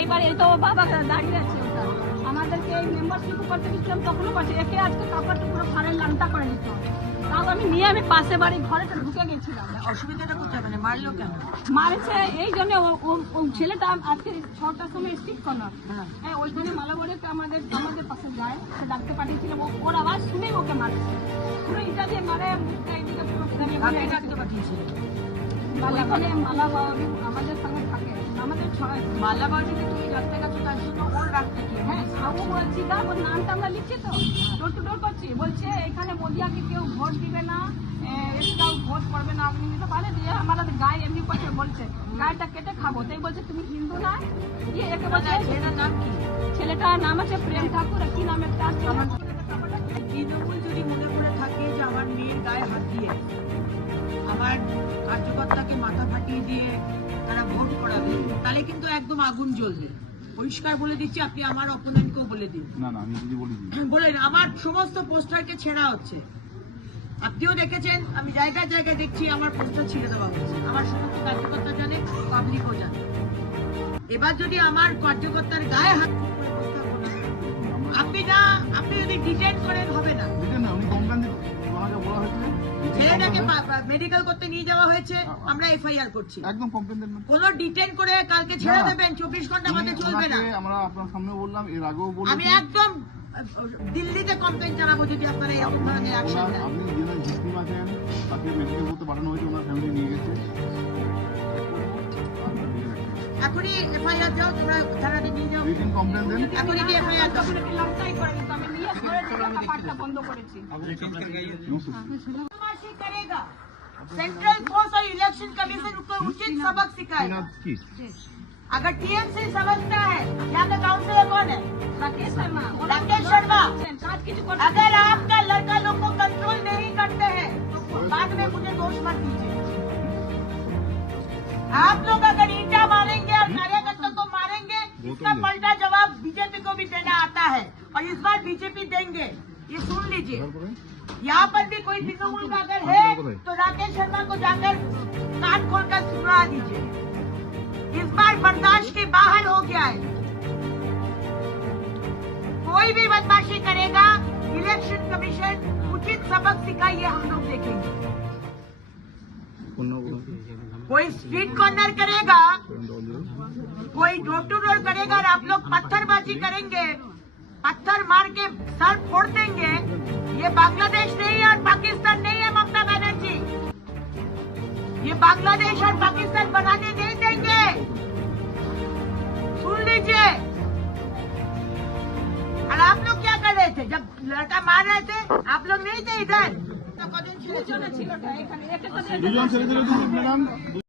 এইবার এই তো বাবা দাঁড়িয়ে আছে ওটা আমাদেরকে এই মেম্বারশিপ করতে দিচ্ছিলাম তখনও করছে একে আজকে কাপড়টা পুরো ফাড়ের লামটা করে দিত তাও আমি পাশে বাড়ি ঘরেটা ঢুকে গেছিলাম। অসুবিধাটা কোথায় মানে মারলো কেন? মারেছে এই জন্য ও ছেলেটা আজকে 6টার সময় স্টিক করলো হ্যাঁ ওইখানে মালাগড়েতে আমাদের পাশে যায় সে ডাকতে পাঠিয়েছিলাম ওর আওয়াজ শুনেই ওকে মারছে পুরো ইটা দিয়ে মারে এইদিকে পুরো ডাকতে পাঠিয়েছিল ওইখানে মালাবাড়ি আমাদের সঙ্গে থাকে আমাদের ছয় মাল্লাবাড়িতে তুমি ডাকতে গেছো তার জন্য ওর ডাকতে কি? হ্যাঁ ও বলছি না ওর নামটা আমরা লিখছি তো ডোর টু ডোর করছি বলছে এখানে মোদিয়াকে কেউ ভোট দিবে না কেউ ভোট করবে না আপনি নিতে পারে দিয়ে আমাদের গায়ে এমনি করে বলছে গায়েটা কেটে খাবো তাই বলছে তুমি হিন্দু না দিয়ে একে বলছে ছেলেটার নাম কি? ছেলেটার নাম আছে প্রেম ঠাকুর কি নাম একটা তৃণমূল যদি মনে করে থাকে যে আমার মেয়ের গায়ে হাত দিয়ে আমার কার্যকর্তাকে মাথা ফাটিয়ে দিয়ে তারা ভোট করাবে তাহলে কিন্তু একদম আগুন জ্বলবে। পরিষ্কার বলে দিচ্ছি, আপনি আমার অপোনেন্টকেও বলে দিন। না না আমি যদি বলি বলেন আমার সমস্ত পোস্টারকে ছেঁড়া হচ্ছে, আপনিও দেখেছেন, আমি জায়গায় জায়গায় দেখছি আমার পোস্টার ছিঁড়ে দেওয়া হচ্ছে। আমার সমস্ত কার্যকর্তা জানে, পাবলিকও জানে। এবার যদি আমার কার্যকর্তার গায়ে হাত আপনি যদি ডিটেইন করেন হবে না। ছেলেটাকে মেডিকেল করতে নিয়ে যাওয়া হয়েছে, আমরা এফআইআর করছি। একদম কমপ্লেন দেন না। কোন ডিটেইন করে কালকে ছেড়ে দেবেন, 24 ঘন্টা আমাদের চলবে না। আমরা আপনার সামনে বললাম, এর আগেও বললাম আমি একদম দিল্লিতে কমপ্লেন জানাবো যদি আপনারা এরকম ধরনের অ্যাকশন নেন। আপনি যিনি ভিকটিম আছেন তাকে মেডিকেল করতে পাঠানো হয়েছে, ওনার ফ্যামিলি নিয়ে গেছে। এখনই এফআইআর দাও, তোমরা থানাতে নিয়ে যাও, রিটেন কমপ্লেন দেন। এখনই কি এফআইআর দাও। লঙ্কাই করে দিত আমি নিয়ে পাটটা বন্ধ করেছি करेगा सेंट्रल फोर्स और इलेक्शन कमीशन को उचित सबक सिखाएगा। अगर टीएमसी समझता है, यहाँ का काउंसिलर कौन है? राकेश शर्मा अगर आपका लड़का लोग को कंट्रोल नहीं करते हैं तो बाद में मुझे दोष मत दीजिए। आप लोग अगर ईंटा मारेंगे और कार्यकर्ता को मारेंगे, इसका पलटा जवाब बीजेपी को भी देना आता है और इस बार बीजेपी देंगे, ये सुन लीजिए। यहाँ पर भी कोई तृणमूल का अगर है तो राकेश शर्मा को जाकर कान खोलकर सुना दीजिए। इस बार बर्दाश्त के बाहर हो गया है। कोई भी बदमाशी करेगा, इलेक्शन कमीशन उचित सबक सिखाइए, हम लोग देखेंगे। कोई स्ट्रीट कॉर्नर करेगा, कोई डोर टू डोर करेगा और आप लोग पत्थरबाजी करेंगे, पत्थर मार के सर फोड़ देंगे। ये बांग्लादेश नहीं है और पाकिस्तान नहीं है ममता बनर्जी, ये बांग्लादेश और पाकिस्तान बनाने नहीं देंगे। सुन लीजिए। और आप लोग क्या कर रहे थे जब लड़का मार रहे थे? आप लोग नहीं थे इधर। ছিল দুজন ছেলে ছিল, ম্যাডাম